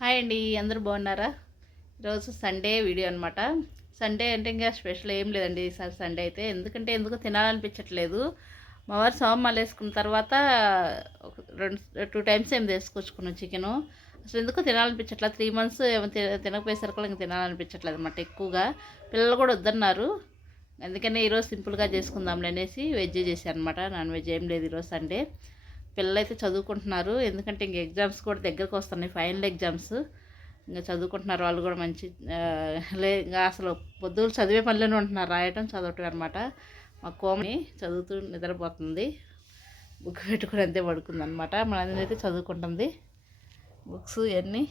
Hi అండి, అందరూ బాగున్నారా? ఈరోజు సండే వీడియో అనమాట. సండే అంటే ఇంకా స్పెషల్ ఏం లేదండి ఈసారి సండే అయితే. ఎందుకో తినాలనిపించట్లేదు. మా వారు సోమవారం వేసుకున్న తర్వాత ఒక 2 టైమ్స్ ఏం తీసుకొచ్చుకున్నాం చికెను. అసలు ఎందుకో తినాలనిపించట్లేదు. 3 months ఏమో తినకపోయేసరికి ఇంకా తినాలనిపించట్లేదు అనమాట ఎక్కువగా. పిల్లలు కూడా వద్దన్నారు. అందుకనే ఈరోజు సింపుల్గా చేసుకుందాంలే అనేసి వెజ్ చేశాను అనమాట. నాన్ వెజ్ ఏం లేదు ఈరోజు సండే. పిల్లలైతే చదువుకుంటున్నారు. ఎందుకంటే ఇంక ఎగ్జామ్స్ కూడా దగ్గరకు వస్తున్నాయి, ఫైనల్ ఎగ్జామ్స్. ఇంకా చదువుకుంటున్నారు వాళ్ళు కూడా మంచి ఇంకా అసలు పొద్దులు చదివే పనిలోనే ఉంటున్నారు, రాయటం చదవటం అనమాట. మా కోమని చదువుతూ నిద్రపోతుంది, బుక్ పెట్టుకుని అంతే పడుకుంది అనమాట. మా నందిని అయితే చదువుకుంటుంది బుక్స్ ఇవన్నీ.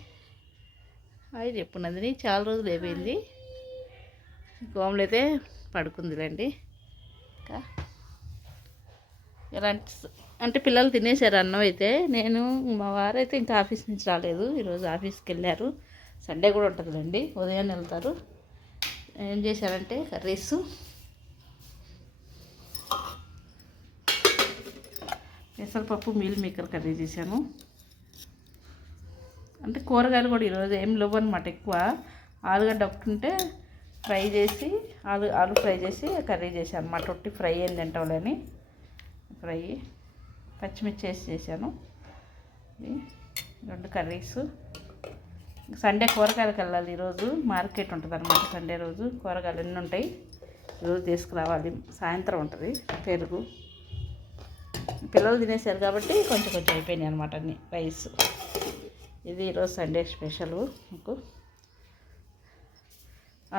అవి చెప్పు నందిని, చాలా రోజులు అయిపోయింది. కోమలు అయితే పడుకుందిలేండి. ఇంకా ఎలాంటి అంటే పిల్లలు తినేసారు అన్నం అయితే. నేను మా వారైతే ఇంకా ఆఫీస్ నుంచి రాలేదు, ఈరోజు ఆఫీస్కి వెళ్ళారు. సండే కూడా ఉంటుందిలేండి, ఉదయాన్నే వెళ్తారు. ఏం చేశారంటే కర్రీస్, పెసరపప్పు మీల్ మేకర్ కర్రీ చేశాను. అంటే కూరగాయలు కూడా ఈరోజు ఏం లేవు అనమాట ఎక్కువ. ఆలుగడ్డ ఒకటి ఫ్రై చేసి ఆలు ఫ్రై చేసి కర్రీ చేశాను అనమాట. ఒట్టి ఫ్రై ఏంది తింటాంలేని ఫ్రై, పచ్చిమిర్చి వేసి చేశాను. 2 కర్రీస్. సండే కూరగాయలకు వెళ్ళాలి ఈరోజు. మార్కెట్ ఉంటుంది అనమాట సండే రోజు. కూరగాయలు ఎన్ని ఉంటాయి ఈరోజు తీసుకురావాలి. సాయంత్రం ఉంటుంది పెరుగు. పిల్లలు తినేసారు కాబట్టి కొంచెం అయిపోయినాయి అనమాట అన్ని రైస్. ఇది ఈరోజు సండే స్పెషల్. నాకు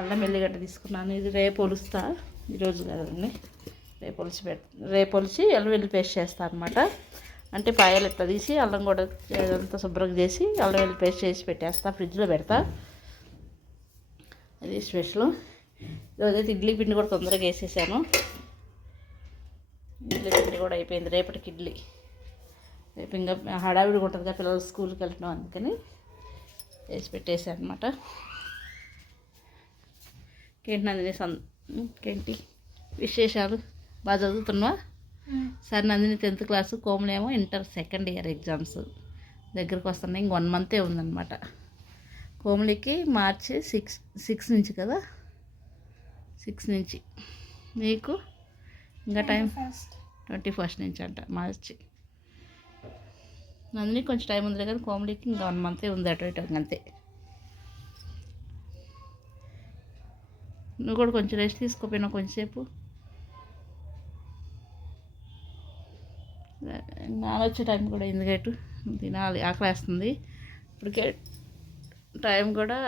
అల్లం ఎల్లిగడ్డ తీసుకున్నాను. ఇది రేపు ఒలుస్తా, ఈరోజు కదండి. రేపు ఒలిచి అల్లం వెల్లి పేస్ట్ చేస్తాను అనమాట. అంటే పాయలు ఇట్లా తీసి అల్లం కూడా అంతా శుభ్రంగా చేసి అల్లం వెల్లి పేస్ట్ చేసి పెట్టేస్తా, ఫ్రిడ్జ్లో పెడతా. అది స్పెషల్. ఈరోజైతే ఇడ్లీ పిండి కూడా తొందరగా వేసేసాను. ఇడ్లీ పిండి కూడా అయిపోయింది రేపటికి ఇడ్లీ. రేపు ఇంకా హడావిడిగా ఉంటుంది కదా పిల్లలు స్కూల్కి వెళ్ళడం, అందుకని వేసి పెట్టేసాను అనమాట. ఇంకేంటి విశేషాలు? బాగా చదువుతున్నావా? సార్ నందిని 10th క్లాసు, కోమలేమో ఇంటర్ 2nd year ఎగ్జామ్స్ దగ్గరకు వస్తున్నాయి. ఇంక 1 month ఉందన్నమాట. కోమలికి మార్చి 6 నుంచి కదా, 6 నుంచి. నీకు ఇంకా టైం 21st నుంచి అంట మార్చి. నందిని కొంచెం టైం ఉంది కదా, కోమలికి ఇంకా 1 month ఉంది అటు ఇటు అంతే. నువ్వు కూడా కొంచెం రెస్ట్ తీసుకోపోయినావు కొంచెంసేపు. నానొచ్చే టైం కూడా ఎందుకట్టు తినాలి, ఆకలేస్తుంది. ఇప్పటికే టైం కూడా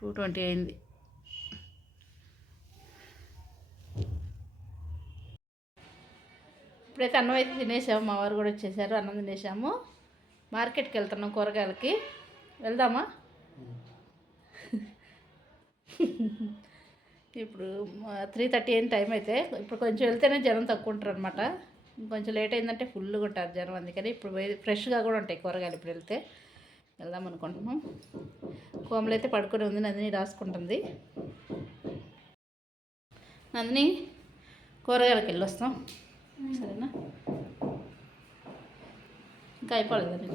2:20 అయింది. ఇప్పుడైతే అన్నం అయితే తినేసాము, మా వారు కూడా వచ్చేసారు. అన్నం తినేసాము. మార్కెట్కి వెళ్తున్నాం కూరగాయలకి. వెళ్దామా? ఇప్పుడు 3:30 అయిన టైం అయితే. ఇప్పుడు కొంచెం వెళ్తేనే జనం తక్కువ ఉంటారు అనమాట. కొంచెం లేట్ అయిందంటే ఫుల్గా ఉంటారు జనం. అందుకని ఇప్పుడు ఫ్రెష్గా కూడా ఉంటాయి కూరగాయలు. ఇప్పుడు వెళ్దాం అనుకుంటున్నాం. కోమలు అయితే పడుకొని ఉంది, నందిని రాసుకుంటుంది. నందిని కూరగాయలకి వెళ్ళి వస్తాం, సరేనా? ఇంకా అయిపోలేదండి,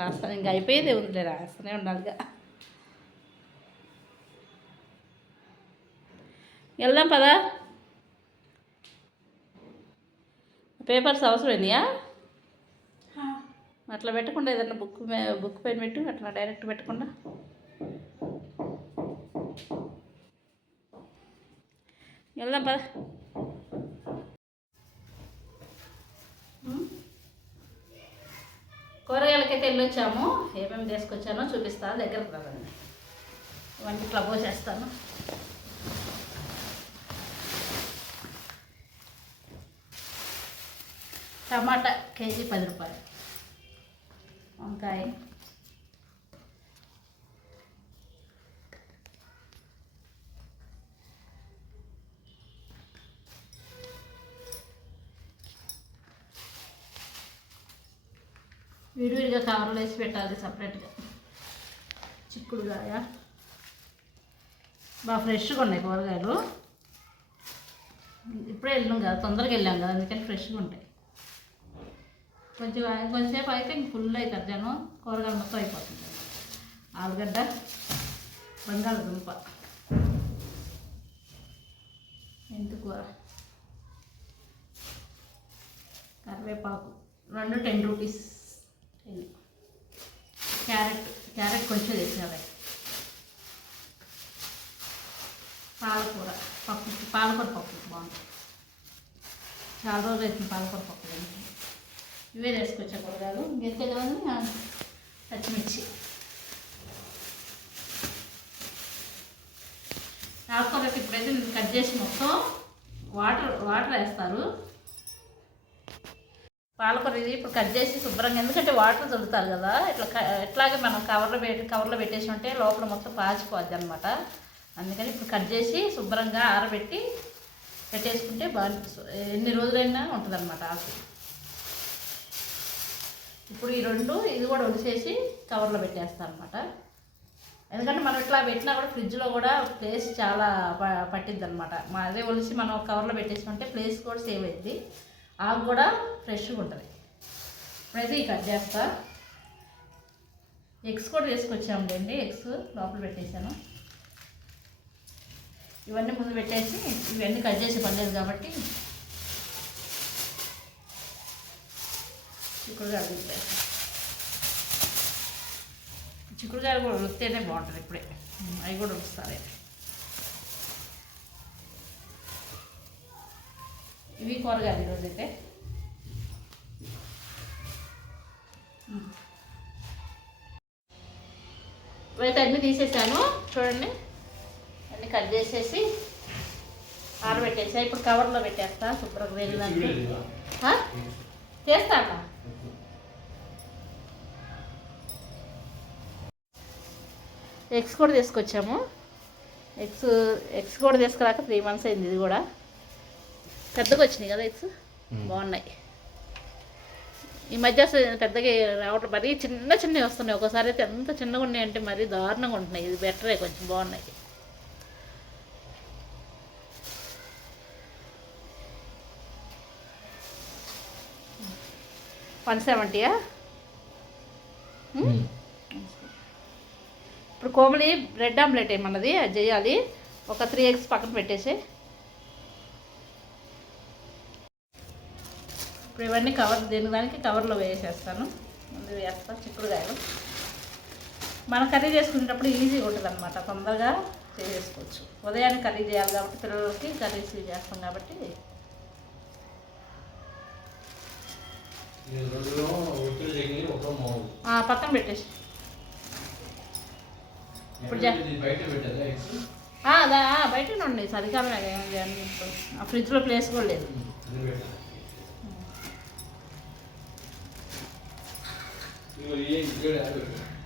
రాస్తాను. ఇంకా అయిపోయేదే ఉందిలే, రాస్తూనే ఉండాలిగా. వెళ్దాం పదా. పేపర్స్ అవసరమైనయా? అట్లా పెట్టకుండా ఏదన్నా బుక్ పైన పెట్టు, అట్లా డైరెక్ట్ పెట్టకుండా. వెళ్దాం పద. కూరగాయలకైతే వెళ్ళొచ్చాము. ఏమేమి తీసుకొచ్చానో చూపిస్తాను, దగ్గరకు రాదండి. ఇవన్నీ ఇట్లా పోసేస్తాను. టమాటా కేజీ 10 రూపాయలు. వంకాయ విడివిడిగా కవర్లు వేసి పెట్టాలి సపరేట్గా. చిక్కుడుగాయ బాగా ఫ్రెష్గా ఉన్నాయి కూరగాయలు. ఇప్పుడే వెళ్ళాం కదా, తొందరగా వెళ్ళాం కదా, అందుకని ఫ్రెష్గా ఉంటాయి. కొంచెంసేపు అయితే ఇంక ఫుల్ అవుతారు జనం, కూరగాయలు మొత్తం అయిపోతుంది. ఆలుగడ్డ, బంగాళదుంప, మెంతికూర, కరివేపాకు 2 10 రూపీస్, క్యారెట్ కొంచెం వేసినవి, పాలకూర పప్పు బాగుంటుంది. చాలా రోజులు వేసిన పాలకూర పప్పు ఇవే వేసుకొచ్చా కూరగాయలు. ఇంకెంతే కదా పచ్చిమిర్చి. ఆకుకూరకి ఇప్పుడైతే కట్ చేసి మొత్తం వాటర్ వేస్తారు. పాలకూర ఇది ఇప్పుడు కట్ చేసి శుభ్రంగా, ఎందుకంటే వాటర్ చల్లుతారు కదా, ఎట్లాగే మనం కవర్లో పెట్టేసి లోపల మొత్తం పాచిపోద్ది అనమాట. అందుకని ఇప్పుడు కట్ చేసి శుభ్రంగా ఆరబెట్టి పెట్టేసుకుంటే బాగా ఎన్ని రోజులైనా ఉంటుంది అనమాట ఆకు. ఇప్పుడు ఇది కూడా ఒలిసేసి కవర్లో పెట్టేస్తాను అనమాట. ఎందుకంటే మనం ఇట్లా పెట్టినా కూడా ఫ్రిడ్జ్లో కూడా ప్లేస్ చాలా పట్టిద్ది అనమాట. అదే ఒలిసి మనం కవర్లో పెట్టేసుకుంటే ప్లేస్ కూడా సేవ్ అయింది, ఆకు కూడా ఫ్రెష్గా ఉంటుంది. ఇప్పుడైతే ఈ కట్ చేస్తా. ఎగ్స్ కూడా వేసుకొచ్చాములేండి, ఎగ్స్ లోపల పెట్టేశాను. ఇవన్నీ ముందు పెట్టేసి ఇవన్నీ కట్ చేసి పడలేదు కాబట్టి చిక్కుడుకాయలు కూడా ఉడితేనే బాగుంటుంది. ఇప్పుడే అవి కూడా ఉడుస్తారు. ఇవి కూరగాయలు ఈరోజు అయితే. ఇవైతే అన్నీ తీసేసాను చూడండి, అన్నీ కట్ చేసేసి ఆరబెట్టేసా. ఇప్పుడు కవర్లో పెట్టేస్తా శుభ్రంగా వెళ్ళినట్టు చేస్తా. ఎగ్స్ కూడా తీసుకొచ్చాము. ఎగ్స్ కూడా తీసుకురాక 3 months అయింది. ఇది కూడా పెద్దగా వచ్చినాయి కదా ఎగ్స్, బాగున్నాయి. ఈ మధ్య అసలు పెద్దగా రావట్లేదు, మరీ చిన్నవి వస్తున్నాయి. ఒకసారి అయితే ఎంత చిన్నగా ఉన్నాయి అంటే మరీ దారుణంగా ఉంటున్నాయి. ఇది బెటరే, కొంచెం బాగున్నాయి. $170. ఇప్పుడు కోమలి బ్రెడ్ ఆమ్లెట్ ఏమన్నది అది చేయాలి. ఒక 3 eggs పక్కన పెట్టేసి ఇప్పుడు ఇవన్నీ దానికి కవర్లో వేసేస్తాను. ముందు వేస్తా చిక్కుడుకాయలు. మనం కర్రీ చేసుకునేటప్పుడు ఈజీగా ఉంటుంది అనమాట, తొందరగా చేసేసుకోవచ్చు. ఉదయాన్నే కర్రీ చేయాలి కాబట్టి పిల్లలకి కర్రీస్ చేస్తాం కాబట్టి పక్కన పెట్టేసి ఇప్పుడు బయటనే ఉన్నాయి. చలికాలం ఆ ఫ్రిడ్జ్లో ప్లేస్ కూడా లేదు.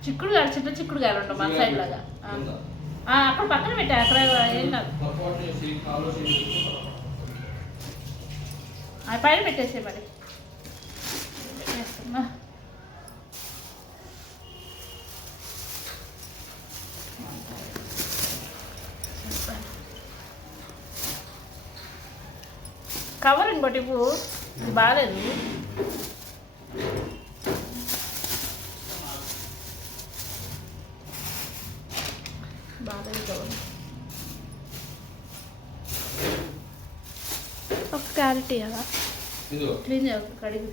చిక్కుడుగాయలు చిక్కుడుగాయలు ఉండవు మన సైడ్ లాగా. అక్కడ పక్కన పెట్టా, అక్కడ ఏం కాదు. పైన పెట్టేసే మరి. కవర్ ఇంకోటి ఇది బాగాలేదు. కవర్ ఒక క్యారెట్ కదా క్లీన్ కడిగి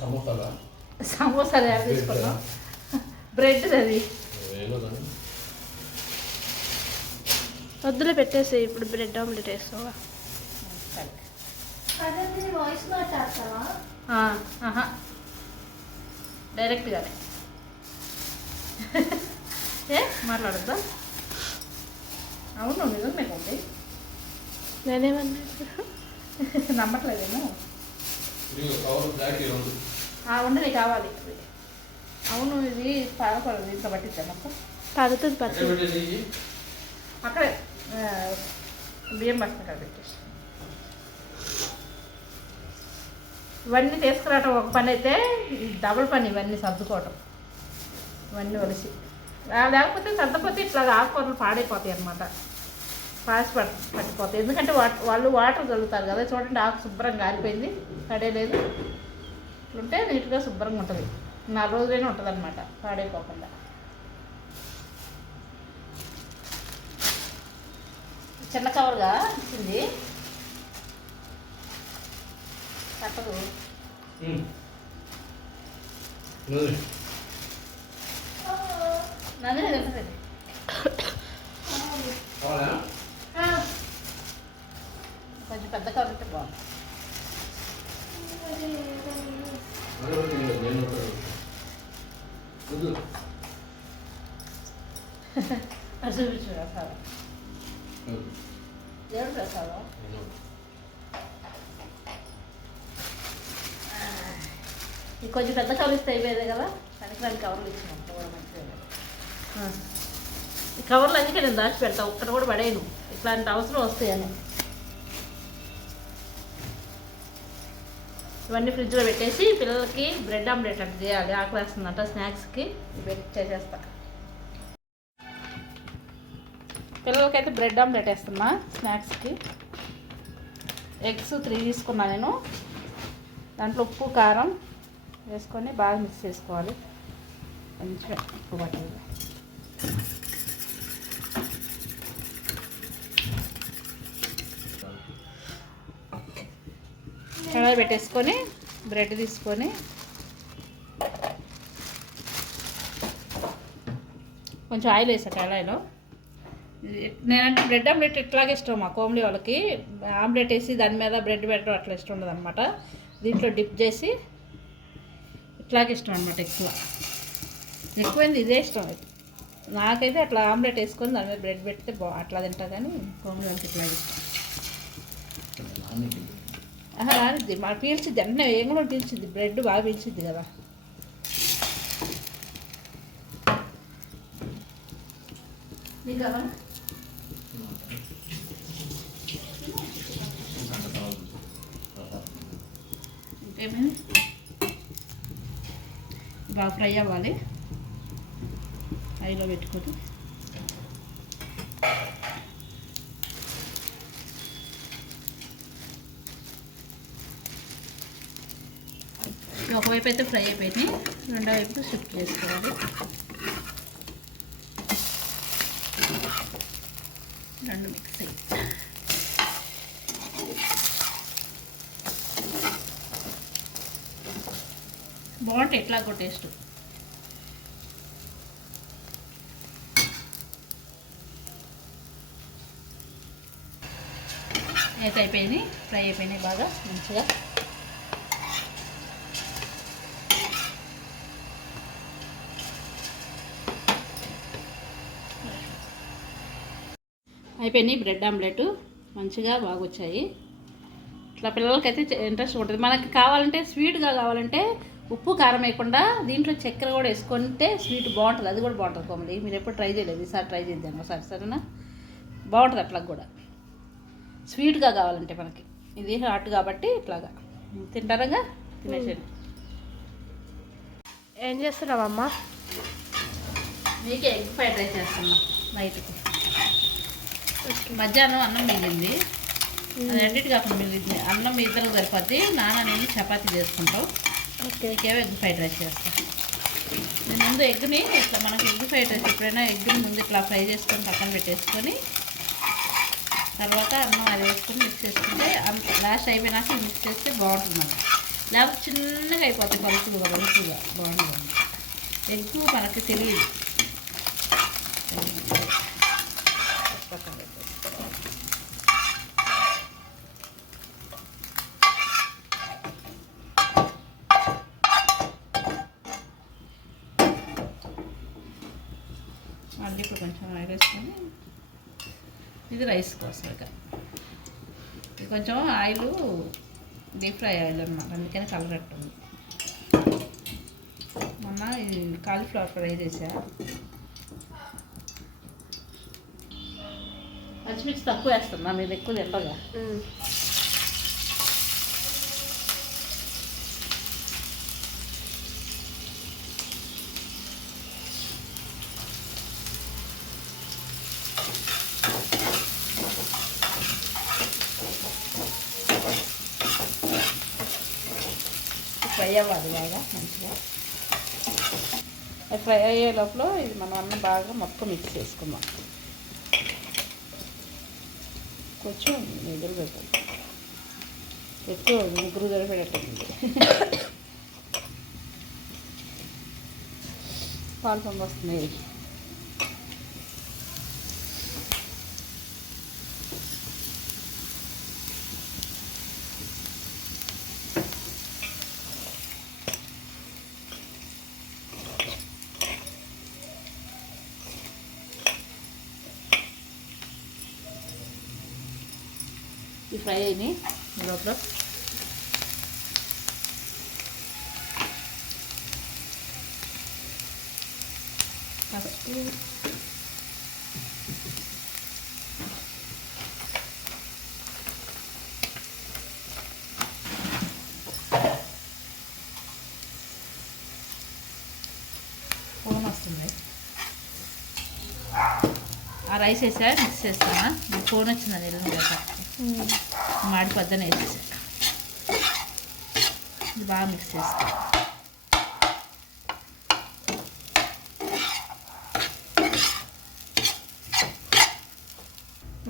సమోసాలు యాడ్ తీసుకున్నాం. బ్రెడ్ అది వద్దులే పెట్టేసి ఇప్పుడు బ్రెడ్ ఆమ్లెట్ వేస్తావా? డైరెక్ట్గానే మాట్లాడద్దా? అవును నిజమే కొండి, నేనేమన్నా నమ్మట్లేదేమో. ఉండని కావాలి. అవును ఇది పడకూడదు, ఇంత పట్టించా మొత్తం పడుతుంది. అక్కడే బియ్యం బస్తా కాడ పెట్టేసి ఇవన్నీ తీసుకురావటం ఒక పని అయితే, డబుల్ పని ఇవన్నీ సర్దుకోవటం, ఇవన్నీ ఒలిసి. లేకపోతే సర్దపోతే ఇట్లా ఆకుకూరలు పాడైపోతాయి అన్నమాట, పట్టిపోతాయి. ఎందుకంటే వాళ్ళు వాటర్ చల్లుతారు కదా. చూడండి ఆకు శుభ్రంగా ఆరిపోయింది, పడేలేదు. ఇట్లుంటే నీట్గా శుభ్రంగా ఉంటుంది, 4 రోజులైనా ఉంటుంది అన్నమాట పాడైపోకుండా. చిన్న కవర్గా ఇచ్చింది తప్పదు. నందిని తెలుస్తుంది కొంచెం పెద్ద కవర్ ఉంటే బాగుంది. చూపించు ప్రసాదం దేవుడు ప్రసాదం. ఇది కొంచెం పెద్ద కవర్లు ఇస్తే అయిపోయేదే కదా, పనికిరాని కవర్లు ఇచ్చినాం కూడా మంచిగా. ఈ కవర్లు అందుకే నేను దాచిపెడతా, ఒక్కటి కూడా పడేయను, ఇట్లాంటి అవసరం వస్తాయని. ఇవన్నీ ఫ్రిడ్జ్లో పెట్టేసి పిల్లలకి బ్రెడ్ ఆమ్లెట్ అంటే చేయాలి, ఆకలి వేస్తుందంట, స్నాక్స్కి చేసేస్తా. పిల్లలకైతే బ్రెడ్ ఆమ్లెట్ వేస్తున్నా స్నాక్స్కి. ఎగ్స్ 3 తీసుకున్నా నేను, దాంట్లో ఉప్పు కారం వేసుకొని బాగా మిక్స్ చేసుకోవాలి. మంచిగా ఉప్పు పట్టేది. కడాయి పెట్టేసుకొని బ్రెడ్ తీసుకొని కొంచెం ఆయిల్ వేసా కడాయిలో. నేనంటే బ్రెడ్ ఆమ్లెట్ ఇట్లాగే ఇష్టం మా కోమ్లీ వాళ్ళకి. ఆమ్లెట్ వేసి దాని మీద బ్రెడ్ పెట్టడం అట్లా ఇష్టం ఉండదు అనమాట. దీంట్లో డిప్ చేసి ఇట్లాగే ఇష్టం అనమాట. ఎక్కువైంది ఇదే ఇష్టం. నాకైతే అట్లా ఆమ్లెట్ వేసుకొని దాని మీద బ్రెడ్ పెడితే అట్లా తింటా, కానీ కోమ్లీ వాళ్ళకి ఇట్లాగే ఇష్టం. రానిద్ది మా పీల్చిద్ది, అంటే ఏం కూడా పీల్చిద్ది, బ్రెడ్ బాగా పీల్చిద్ది కదా. ఇంకేమైంది బాగా ఫ్రై అవ్వాలి హైలో పెట్టుకొని. ఒకవైపు అయితే ఫ్రై అయిపోయింది, రెండో వైపు షిఫ్ట్ చేసుకోవాలి. రెండు మిక్స్ అయ్యి బాగుంటాయి ఎట్లాగో టేస్ట్. అయితే అయిపోయింది, ఫ్రై అయిపోయినాయి బాగా మంచిగా. అయిపోయినాయి బ్రెడ్ ఆమ్లెట్ మంచిగా బాగా వచ్చాయి. ఇట్లా పిల్లలకైతే ఇంట్రెస్ట్ ఉంటుంది. మనకి కావాలంటే స్వీట్గా కావాలంటే ఉప్పు కారం వేయకుండా దీంట్లో చక్కెర కూడా వేసుకుంటే స్వీట్ బాగుంటుంది, అది కూడా బాగుంటుంది. కోమలి మీరు ఎప్పుడు ట్రై చేయలేదు, ఈసారి ట్రై చేద్దాం ఒకసారి, సరేనా? బాగుంటుంది అట్లా కూడా. స్వీట్గా కావాలంటే మనకి, ఇది హాట్ కాబట్టి ఇట్లాగా తింటారుగా తినేసేయండి. ఏం చేస్తున్నావమ్మా? మీకే ఎగ్ ఫ్రైడ్ రైస్ చేస్తున్నాం నైట్కి. మధ్యాహ్నం అన్నం మిగిలింది, అది రెండింటి కాకుండా మిగిలింది. అన్నం మీ ఇద్దరు సరిపోద్ది, నాన్న నేను చపాతీ చేసుకుంటాం. ఇంకేమో ఎగ్ ఫ్రైడ్ రైస్ చేస్తాం. నేను ముందు ఎగ్ని ఇట్లా, మనకి ఎగ్ ఫ్రైడ్ రైస్ ఎప్పుడైనా ఎగ్ని ముందు ఇట్లా ఫ్రై చేసుకొని పక్కన పెట్టేసుకొని తర్వాత అన్నం అది వేసుకొని మిక్స్ చేసుకుంటే లాస్ట్ అయిపోయినాక మిక్స్ చేస్తే బాగుంటుంది అన్నమాట. లేకపోతే చిన్నగా అయిపోతాయి, పలుకులుగా బాగుంటుంది. ఎగ్ మనకి తెలియదు. మళ్ళీ ఇప్పుడు కొంచెం ఆయిల్ వేసుకొని, ఇది రైస్ కోసం ఇక ఇది కొంచెం ఆయిల్ డీప్ ఫ్రై ఆయిల్ అన్నమాట, అందుకని కలర్ అట్టుంది. మొన్న ఇది కాలీఫ్లవర్ ఫ్రై చేసా. పచ్చిమిర్చి తక్కువ వేస్తున్నా, మీరు ఎక్కువ తింటగా. ఫ్రై అవ్వాలి బాగా మంచిగా. అది ఫ్రై అయ్యే లోపల ఇది మనం అన్నం బాగా మొత్తం మిక్స్ చేసుకుందాం. కొంచెం ఎదురు పెట్టాలి, ఎక్కువ ముగ్గురు సరిపడేటట్టుంది. పాలు పొంగి వస్తున్నాయి. ఈ ఫ్రై అయినాయి లోపల ఫస్ట్ ఫోన్ వస్తుంది. ఆ రైస్ వేసా మిక్స్ చేస్తానా, ఫోన్ వచ్చిందని వెళ్ళిన కదా మాడి పొద్దున వేసేసా. ఇది బాగా మిక్స్ చేస్తా.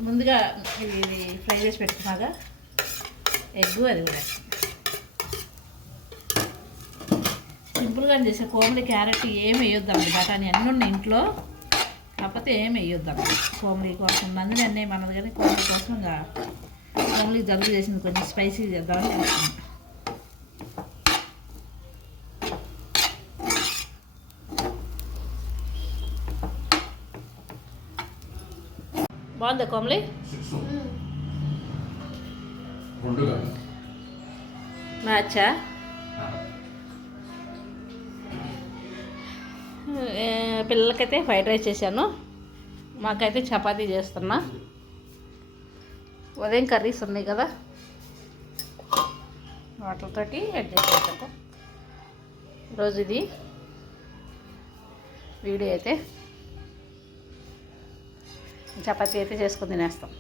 ముందుగా ఇది ఫ్రై చేసి పెట్టుకున్నాగా ఎగ్గు అది కూడా సింపుల్గా చేసే కోమలి క్యారెట్ ఏమి వేయొద్దామండి. బఠానీ అన్నీ ఉన్నాయి ఇంట్లో, కాకపోతే ఏమి వేయొద్దాం కోమలి కోసం. అందులో అన్నీ మనది కానీ కోమలి కోసం ఇంకా కోమలికి జలుబు చేసింది, కొంచెం స్పైసీ చేద్దామని అనుకున్నాం. బాగుందా కోమలి? మ్యాచా? పిల్లలకైతే ఫ్రైడ్ రైస్ చేశాను, మాకైతే చపాతీ చేస్తున్నా. ఉదయం కర్రీస్ ఉన్నాయి కదా, వాటితోటి అడ్జస్ట్ అవుతా. ఈరోజు ఇది వీడియో అయితే చపాతీ అయితే చేసుకొని తినేస్తాం.